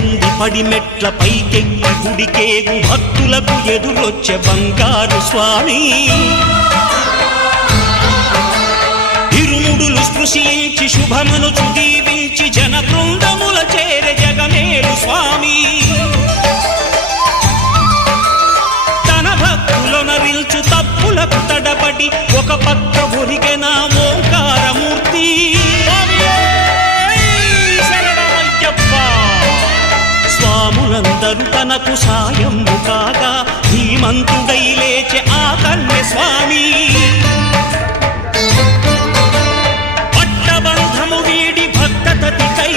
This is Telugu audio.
పద్దెంది పడిమెట్ల పైకెక్కి గుడికేగు భక్తులకు ఎదురొచ్చే బంగారు స్వామి ఇరుముడులు స్పృశించి శుభమనుచు దీవించి జన బృందముల చేరే జగమేలు స్వామి తన భక్తులొనరిల్చు తప్పులకు తడబడి ఒక పక్క ఒరిగెన ఓంకారమూర్తి స్వాములందరూ తనకు సాయము కాగా ధీమంతుడై లేచే ఆ కన్య స్వామి పట్టబంధము వీడి భక్తతతికై